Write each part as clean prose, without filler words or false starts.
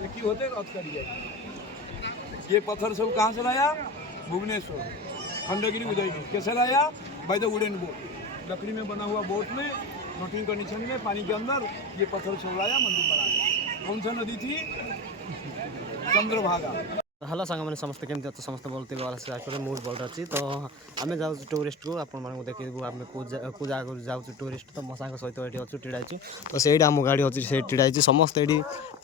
एक ही होते रथ कर दिया। ये पत्थर सब कहाँ से लाया? भुवनेश्वर, खंडगिरी, उदयगिरी। कैसे लाया? बाय द वुडन बोट, लकड़ी में बना हुआ बोट में फ्लोटिंग कंडीशन में पानी के अंदर ये पत्थर सब लाया, मंदिर बनाया। कौन सा नदी थी? चंद्रभागा। हेलो सांग मैंने समस्त केमती अच्छे समस्त बोलते आखिर मुझे भल अच्छी तो आम जाऊँ टूरिस्ट को आपण मानक देखू आम को जगह जाऊँ टूरिस्ट तो मो सांग सहित ये अच्छु टिड़ाई तो सहीटा आम गाड़ी अच्छी से टिड़ाई समस्त ये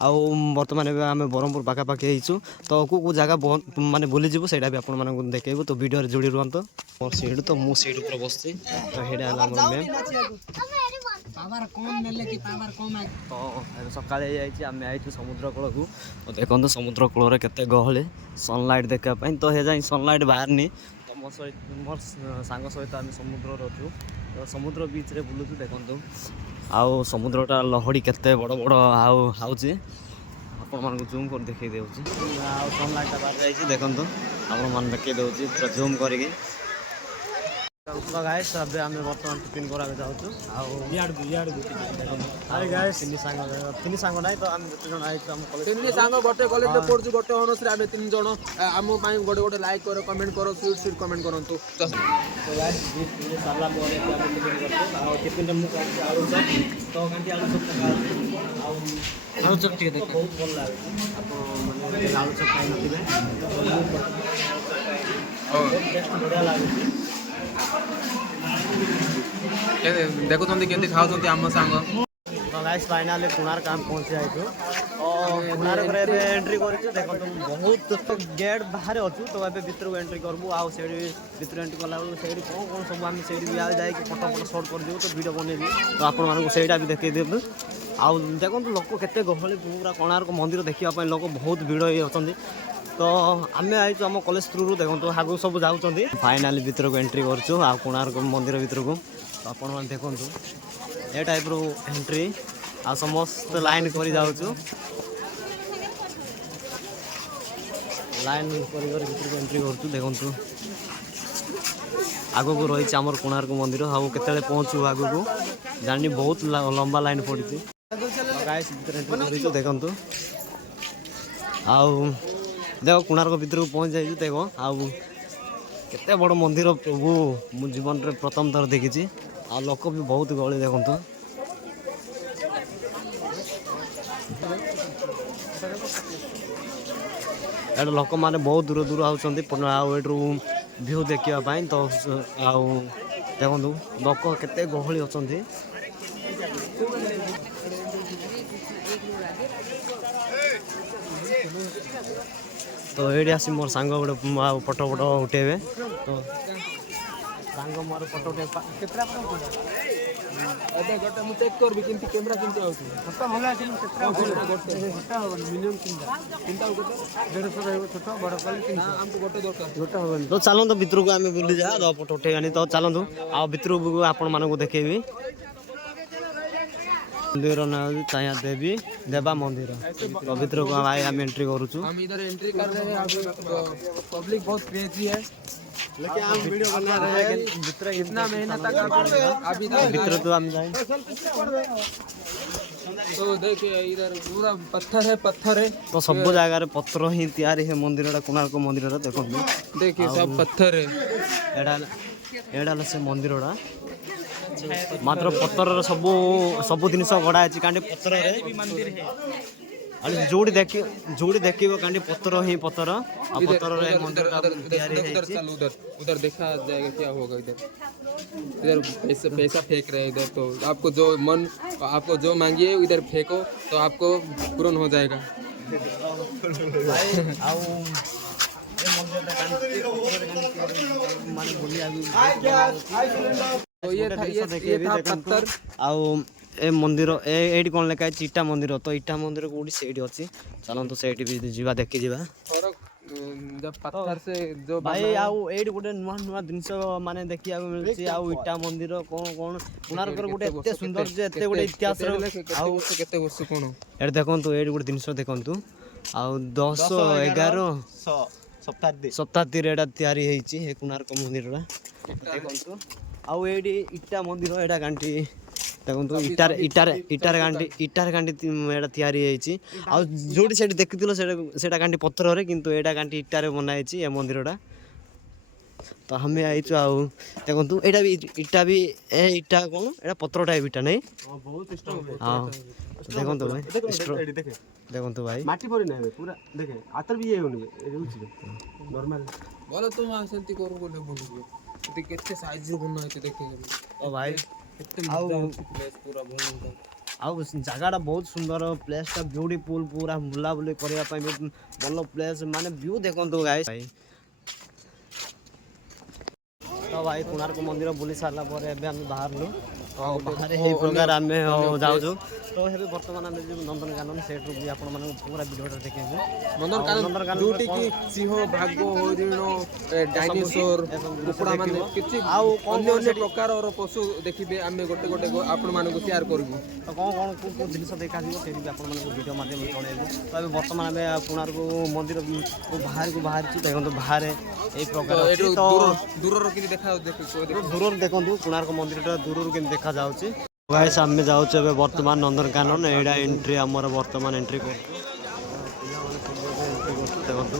बर्तमान आम ब्रह्मपुर पाखापाखि होइछु तो को जगह माने बुलीजु से भी देखू तो वीडियो जोड़ी रुहतु मोर सीट तो मुझे सीट ऊपर बस तो तो सका आम आई समुद्र कूल को तो देखो समुद्र कूल के गहली सनलाइट देखापी तो हे जाए सनलाइट बाहरनी तो मो सहित मोर सांग सहित आम समुद्र अच्छु तो समुद्र बीच रे बुलुचु देखु आउ समुद्रटा लहड़ी केते बड़ बड़ आउची आपण मान जूम कर देखई देउची आउ सनलाइट बाहर जाइए देखु आपण मान देखई देउची पूरा जूम करके तो गाइस अब आम बर्तमान टिफिन करा जाऊँ अरे गाइस तीन सांग ना तो आम जते जण आई हम कॉलेज तीन सांग गोटे कॉलेज में पढ़छु गोटे ऑनर्स रे आम तीन जण आम पाई गोटे गोटे लाइक करो कमेंट करो स्वीट स्वीट कमेंट करंतु तो गाइस ये साला बोले कि आम टिफिन करते आ टिफिन में आलू चप तो कांटी आलू चप आलू चप ठीक देख बहुत भल लागे आप माने आलू चप खाई नथिबे और टेस्ट बढ़िया लागे देखो केमती खाऊ आम सांग तो गाइस फाइनली कोणार्क आम पहुंची जाइछु और कोणार्क रे बे एंट्री करिछु देखो बहुत गेट बाहर अच्छु तो एबे भीतर को एंट्री करबू आ सेडी भीतर एंट्री कला सेडी कोन सब हम सेडी भी आ जाय कि फोटो फोटो शॉट कर दियो तो वीडियो बनेबी तो आपण मानको सेडा भी देखै देबू आ देखो लोक केते गहली पूरा कोणार्क मंदिर देखिया पय लोक बहुत भीड़ हे अछंदी तो आम आई आम कॉलेज थ्रू देखो आगू सब जाऊँ फाइनाली भीतर को एंट्री करछु आ कोणार्क मंदिर भीतर को तो आपण मैंने देखु ए टाइप रो एंट्री आ समस्त लाइन कर जाऊँ लाइन कर भीतर को एंट्री करूँ देखु आग को रही आमर कोणार्क मंदिर आउ के पहुँचू आग को जानी बहुत लंबा लाइन पड़ी गाइस भीतर देखु आउ देखो कोणार्क भीतर को पहुँच जाइए देखो आउ केते बड़ मंदिर प्रभु मु जीवन रे प्रथम थर देखी आ लोक भी बहुत गहली देखु एट लोक मैंने बहुत दूर दूर आउ व्यू देखा तो आउ देखु लोक केते गहली अच्छा तो ये आसी मोर सांग गोटे फोटो फोटो उठेबे तो सांग मोर फोटो उठे केतरा अबे गोटे मु चेक करबी किंती कैमरा किंती आउछ फोटो भला आसी केतरा गोटे फोटो होबन मिनिमम किंता गोटे 150 रहबो छोटो बड़ कल किंता हमको गोटे दरकार गोटे होबन तो चलो तो भीतर को आमे बुली जा दो फोटो उठेगानी तो चलो आ भीतर को आपण मानन को देखेबी मंदिर ना चाया देवी देवा मंदिर पवित्र को आम एंट्री करूँ हम इधर एंट्री कर रहे हैं अभी पब्लिक बहुत क्रेजी है लेकिन हम वीडियो बना रहे हैं भीतर इतना मेहनत अभी भीतर तो हम जाए तो देखिए इधर पूरा पत्थर है तो सब जगह रे पत्थर ही तैयारी है मंदिर कोणार्क मंदिर देखो देखिए सब पत्थर है एडा से मंदिर मात्र पत्थर सब जिन गड़ा है कांडी पत्थर जोड़ी देखिए कांडी पत्थर ही पत्थर पत्थर उधर देखा जाएगा क्या होगा इधर पैसा फेंक रहे इधर तो आपको जो मांगिए इधर फेंको तो आपको पूर्ण हो जाएगा तो ये था पत्थर आउ ए मंदिर एडी कौन लेखा है इटा मंदिर तो इटा मंदिर कोडी सेडी अछि चलन तो सेडी भी जीवा देखि जीवा जब पत्थर से जो भाई आउ एडी गोटे नुवा नुवा जिंस माने देखिया मिलछि आउ इटा मंदिर कोन कोन कोणार्क गोटे एते सुंदर जे एते गोटे इतिहास आउ केते वर्ष कोन एड देखंतु एडी गोटे जिंस देखंतु आउ 10 11 शताब्दी रे एडा तयारी हेछि हे कोणार्क मंदिररा देखंतु आउ एडी इटा मंदिर एडा कांटी ଦେଖନ୍ତୁ ଇଟାରେ ଗାଣ୍ଠି ଏଇଟା ତିଆରି ହେଇଛି। ଆଉ ଯୋଉଠି ସେଠି ଦେଖିଥିଲ ସେଇଟା ଗାଣ୍ଠି ପଥରରେ, କିନ୍ତୁ ଏଇଟା ଗାଣ୍ଠି ଇଟାରେ ବନା ହେଇଛି ଏ ମନ୍ଦିରଟା। ତ ଆମେ ଆଇଛୁ ଆଉ ଦେଖନ୍ତୁ ଏଇଟା ବି ଇଟା କ'ଣ ଏଇଟା ପତ୍ର ଟାଇପ୍ ଇଟା ନାଇଁ? ହଁ ଦେଖନ୍ତୁ ଭାଇ, ଦେଖନ୍ତୁ ଭାଇ ମାଟି ପରି ନାହିଁ ପୁରା ଦେଖେ ହାତରେ ବି ଇଏ ହଉନି ନର୍ମାଲ ଭଲ ତ ସେମିତି କରୁ ବୋଲି ବୋଲୁଛୁ କେତେ ସାଇଜରେ ବନା ହେଇଛି ଦେଖେ ଓ ଭାଇ। ଆଉ ପୁରା ଭଲ ଆଉ ଜାଗାଟା ବହୁତ ସୁନ୍ଦର, ପ୍ଲେସ୍ଟା ବ୍ୟୁଟିଫୁଲ୍, ପୁରା ବୁଲାବୁଲି କରିବା ପାଇଁ ବି ଭଲ ପ୍ଲେସ୍, ମାନେ ଭ୍ୟୁ ଦେଖନ୍ତୁ ଗାଇସ୍। ତ ଭାଇ କୋଣାର୍କ ମନ୍ଦିର ବୁଲି ସାରିଲା ପରେ ଏବେ ଆମେ ବାହାରିଲୁ। ବାହାରେ ଏହି ପ୍ରକାର ଆମେ ଯାଉଛୁ। ତ ଏବେ ବର୍ତ୍ତମାନ ଆମେ ଯିବୁ ନନ୍ଦନକାନନ, ସେଇଠୁ ବି ଆପଣମାନଙ୍କୁ ପୁରା ଭିଡ଼ିଓଟା ଦେଖେଇବୁ। ନନ୍ଦନକାନନ ଯୋଉଠିକି ସିଂହ, ବାଘ, ହରିଣ, ଡାଇନୋସର, କୁକୁଡ଼ା ମାନେ କିଛି ଆଉ ଅନ୍ୟ ପ୍ରକାରର ପଶୁ ଦେଖିବେ। ଆମେ ଗୋଟେ ଆପଣମାନଙ୍କୁ ସେୟାର କରିବୁ। ତ କ'ଣ କେଉଁ ଜିନିଷ ଦେଖାଯିବ ସେଇଠି ବି ଆପଣମାନଙ୍କୁ ଭିଡ଼ିଓ ମାଧ୍ୟମରେ ଜଣାଇବୁ। ତ ଏବେ ବର୍ତ୍ତମାନ ଆମେ କୋଣାର୍କ ମନ୍ଦିର ବାହାରକୁ ବାହାରିଛୁ। ଦେଖନ୍ତୁ ବାହାରେ ଏଇ ପ୍ରକାର ଦୂରରୁ କିଛି ଦୂରରୁ ଦେଖନ୍ତୁ କୋଣାର୍କ ମନ୍ଦିରଟା ଦୂରରୁ କେମିତି ଦେଖାଯାଉଛି। ଗାଇସ୍ ଆମେ ଯାଉଛୁ ଏବେ ବର୍ତ୍ତମାନ ନନ୍ଦନକାନନ। ଏଇଟା ଏଣ୍ଟ୍ରି ଆମର ବର୍ତ୍ତମାନ ଏଣ୍ଟ୍ରି କରୁଛୁ। ଦେଖନ୍ତୁ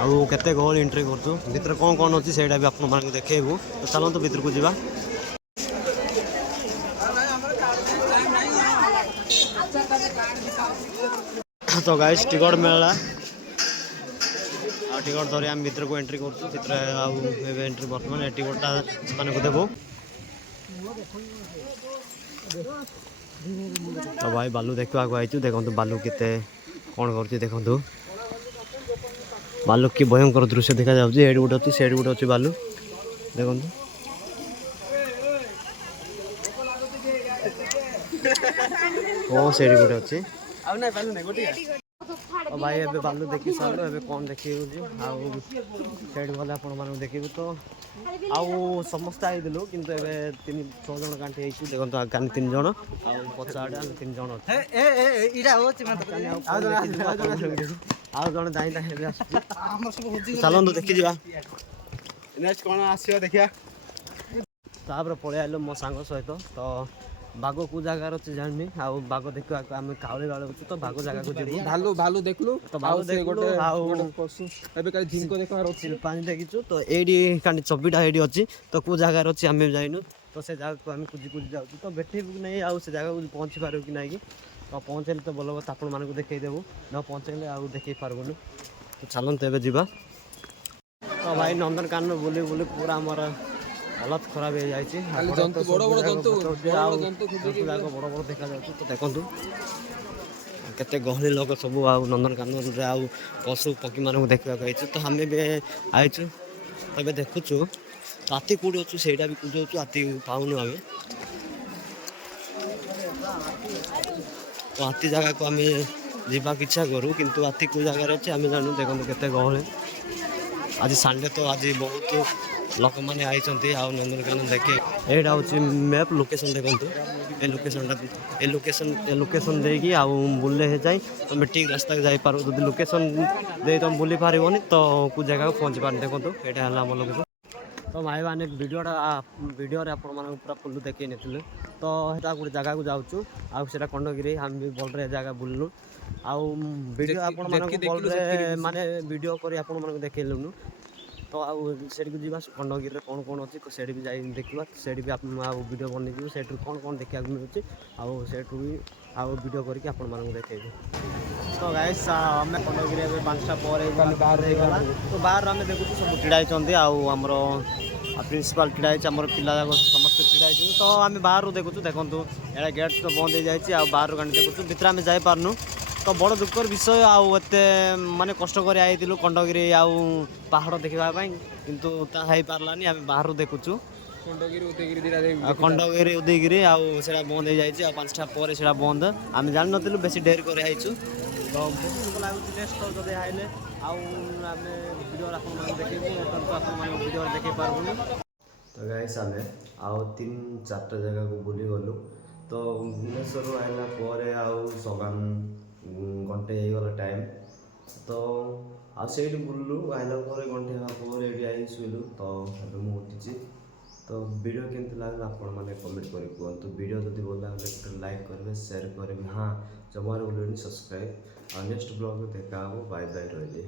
ଆଉ କେତେ ଗହଳି ଏଣ୍ଟ୍ରି କରୁଛୁ। ଭିତରେ କ'ଣ ଅଛି ସେଇଟା ବି ଆପଣମାନଙ୍କୁ ଦେଖେଇବୁ। ତ ଚାଲନ୍ତୁ ଭିତରକୁ ଯିବା। ତ ଗାଇସ୍ ଟିକଟ ମିଳିଲା, ଆଉ ଟିକଟ ଧରି ଆମେ ଭିତରକୁ ଏଣ୍ଟ୍ରି କରୁଛୁ। ଭିତରେ ଆଉ ଏବେ ଏଣ୍ଟ୍ରି ବର୍ତ୍ତମାନ ଏ ଟିକଟଟା ସେମାନଙ୍କୁ ଦେବୁ। ତ ଭାଇ ବାଲୁ ଦେଖିବାକୁ ଆଇଛୁ। ଦେଖନ୍ତୁ ବାଲୁ କେତେ କ'ଣ କରୁଛି ଦେଖନ୍ତୁ। ବାଲୁ କି ଭୟଙ୍କର ଦୃଶ୍ୟ ଦେଖାଯାଉଛି। ଏଇଠି ଗୋଟେ ଅଛି, ସେଇଠି ଗୋଟେ ଅଛି ବାଲୁ ଦେଖନ୍ତୁ। ସେଇଠି ଗୋଟେ ଅଛି। ଭାଇ ଏବେ ବାଲୁ ଦେଖି ସାରିଲୁ, ଏବେ କ'ଣ ଦେଖିବୁ ଆଉ ସେଇଠି ଗଲେ ଆପଣମାନଙ୍କୁ ଦେଖିବୁ। ତ ଆଉ ସମସ୍ତେ ଆଇଥିଲୁ, କିନ୍ତୁ ଏବେ 6 ଜଣ ଗାଣ୍ଠି ହେଇଛୁ। ଦେଖନ୍ତୁ ଆଗାମୀ 3 ଜଣ, ଆଉ ପଛ ଆଡ଼େ ଆମେ 3 ଜଣ ଅଛୁ। ଆଉ ଜଣେ ଯାଇ ଏବେ ଆସୁଛି। ଚାଲନ୍ତୁ ଦେଖିଯିବା କ'ଣ ଆସିବ ଦେଖିବା। ତାପରେ ପଳେଇ ଆଇଲୁ ମୋ ସାଙ୍ଗ ସହିତ। ତ ବାଘ କେଉଁ ଜାଗାରେ ଅଛି ଜାଣିନି, ଆଉ ବାଘ ଦେଖିବାକୁ ଆମେ କାଉଳି ବାଳ ଅଛୁ। ତ ବାଘ ଜାଗାକୁ ଯିବୁ। ଭାଲୁ ଦେଖିଲୁ, ତ ଭାଲୁ ଦେଖିଲୁ, ଆଉ ପଶୁ ଏବେ କାଲି ଝିଙ୍କ ଦେଖିବାର ଅଛି। ପାଣି ଦେଖିଛୁ। ତ ଏଇଠି କାଲି ଚବିଟା ଏଇଠି ଅଛି। ତ କେଉଁ ଜାଗାରେ ଅଛି ଆମେ ଯାଇନୁ। ତ ସେ ଜାଗାକୁ ଆମେ ଖୋଜି ଯାଉଛୁ। ତ ବେଠେଇବୁ କି ନାହିଁ, ଆଉ ସେ ଜାଗାକୁ ପହଞ୍ଚି ପାରିବୁ କି ନାହିଁ। ତ ପହଞ୍ଚେଇଲେ ତ ଭଲ କଥା, ଆପଣମାନଙ୍କୁ ଦେଖେଇଦେବୁ। ନ ପହଞ୍ଚେଇଲେ ଆଉ ଦେଖେଇ ପାରିବୁନି। ତ ଚାଲନ୍ତୁ ଏବେ ଯିବା। ତ ଭାଇ ନନ୍ଦନକାନନ ବୁଲି ପୁରା ଆମର ହାଲତ ଖରାପ ହେଇଯାଇଛି। ବଡ଼ ବଡ଼ ଜନ୍ତୁ ବଡ଼ ଦେଖାଯାଉଛି। ତ ଦେଖନ୍ତୁ କେତେ ଗହଳି ଲୋକ ସବୁ ଆଉ ନନ୍ଦନକାନନରେ ଆଉ ପଶୁ ପକ୍ଷୀମାନଙ୍କୁ ଦେଖିବାକୁ ଆଇଛୁ। ତ ଆମେ ବି ଆଇଛୁ, ଏବେ ଦେଖୁଛୁ। ହାତୀ କେଉଁଠି ଅଛୁ ସେଇଟା ବି ଖୋଜୁଛୁ, ହାତୀ ପାଉନୁ ଆମେ। ତ ହାତୀ ଜାଗାକୁ ଆମେ ଯିବାକୁ ଇଚ୍ଛା କରୁ, କିନ୍ତୁ ହାତୀ କେଉଁ ଜାଗାରେ ଅଛି ଆମେ ଜାଣୁ। ଦେଖନ୍ତୁ କେତେ ଗହଳି। ଆଜି ସନ୍ଡେ, ତ ଆଜି ବହୁତ ଲୋକମାନେ ଆଇଛନ୍ତି ଆଉ ନନ୍ଦନକାନନ ଦେଖି। ଏଇଟା ହେଉଛି ମ୍ୟାପ୍ ଲୋକେସନ୍ ଦେଖନ୍ତୁ। ଏ ଲୋକେସନ୍ ଦେଇକି ଆଉ ବୁଲିଲେ ଯାଇ ତୁମେ ଠିକ୍ ରାସ୍ତାକୁ ଯାଇପାର। ଯଦି ଲୋକେସନ୍ ଦେଇ ତୁମେ ବୁଲି ପାରିବନି ତ କେଉଁ ଜାଗାକୁ ପହଞ୍ଚି ପାରନି। ଦେଖନ୍ତୁ ଏଇଟା ହେଲା ଆମ ଲୋକେସନ୍। ତ ଭାଇମାନେ ଭିଡ଼ିଓରେ ଆପଣମାନଙ୍କୁ ପୁରା ଫୁଲ୍ ଦେଖେଇ ନେଇଥିଲୁ। ତ ସେଟା ଗୋଟେ ଜାଗାକୁ ଯାଉଛୁ, ଆଉ ସେଇଟା ଖଣ୍ଡଗିରି। ଆମେ ବି ଭଲରେ ଜାଗା ବୁଲିଲୁ, ଆଉ ଭିଡ଼ିଓ ଆପଣମାନଙ୍କୁ ଭଲରେ ମାନେ ଭିଡ଼ିଓ କରି ଆପଣମାନଙ୍କୁ ଦେଖେଇଲୁନୁ। ତ ଆଉ ସେଠିକୁ ଯିବା, ଖଣ୍ଡଗିରିରେ କ'ଣ ଅଛି ସେଇଠି ବି ଯାଇ ଦେଖିବା। ସେଇଠି ବି ଆଉ ଭିଡ଼ିଓ ବନେଇଯିବୁ, ସେଇଠୁ କ'ଣ ଦେଖିବାକୁ ମିଳୁଛି, ଆଉ ସେଇଠୁ ବି ଆଉ ଭିଡ଼ିଓ କରିକି ଆପଣମାନଙ୍କୁ ଦେଖେଇବୁ। ତ ଗାଇସ୍ ଆମେ ଖଣ୍ଡଗିରି ଏବେ 5ଟା ପରେ ବାହାର ହେଇଗଲା। ତ ବାହାରୁ ଆମେ ଦେଖୁଛୁ ସବୁ ଛିଡ଼ା ହେଇଛନ୍ତି, ଆଉ ଆମର ପ୍ରିନ୍ସିପାଲ୍ ଛିଡ଼ା ହେଇଛି, ଆମର ପିଲା ଯାକ ସମସ୍ତେ ଛିଡ଼ା ହେଇଛନ୍ତି। ତ ଆମେ ବାହାରୁ ଦେଖୁଛୁ। ଦେଖନ୍ତୁ ଏଇଟା ଗେଟ୍ ତ ବନ୍ଦ ହେଇଯାଇଛି, ଆଉ ବାହାରୁ ଗାଣ୍ଡି ଦେଖୁଛୁ। ଭିତରେ ଆମେ ଯାଇପାରୁନୁ। ତ ବଡ଼ ଦୁଃଖର ବିଷୟ, ଆଉ ଏତେ ମାନେ କଷ୍ଟ କରି ଆଇଥିଲୁ ଖଣ୍ଡଗିରି ଆଉ ପାହାଡ଼ ଦେଖିବା ପାଇଁ, କିନ୍ତୁ ତାହା ହେଇପାରିଲାନି। ଆମେ ବାହାରୁ ଦେଖୁଛୁ ଖଣ୍ଡଗିରି ଉଦୟଗିରି, ଆଉ ସେଇଟା ବନ୍ଦ ହେଇଯାଇଛି। ଆଉ 5ଟା ପରେ ସେଇଟା ବନ୍ଦ। ଆମେ ଜାଣିନଥିଲୁ, ବେଶୀ ଡେରି କରି ଆଇଛୁ। ତ ବହୁତ ଦୁଃଖ ଲାଗୁଛି। ନେକ୍ସଟ ଯଦି ଆଇଲେ ଆଉ ଆମେ ଭିଡ଼ିଓରେ ଆପଣମାନଙ୍କୁ ଦେଖେଇବୁ। ଏଥର ତ ଆପଣମାନଙ୍କୁ ଭିଡ଼ିଓରେ ଦେଖେଇ ପାରିବୁନି। ତ ଗାଇସ୍ ଆମେ ଆଉ 3-4ଟା ଜାଗାକୁ ବୁଲିଗଲୁ। ତ ଭୁବନେଶ୍ୱରରୁ ଆଇଲା ପରେ ଆଉ ସମାନ ଘଣ୍ଟେ ହେଇଗଲା ଟାଇମ୍। ତ ଆଉ ସେଇଠି ବୁଲିଲୁ। ଆଇଲା ପରେ ଘଣ୍ଟେ ହେଲା ପରେ ଏଇଠି ଆଇ ଶୋଇଲୁ। ତ ଏବେ ମୁଁ ଉଠିଛି। तो वीडियो केमती लागला आपण मैंने कमेंट कर कहतु वीडियो जब भल लगे लाइक करेंगे शेयर करेंगे हाँ जमार भूलें सब्सक्राइब और नेक्स्ट ब्लॉग देखा बाय बाय रही।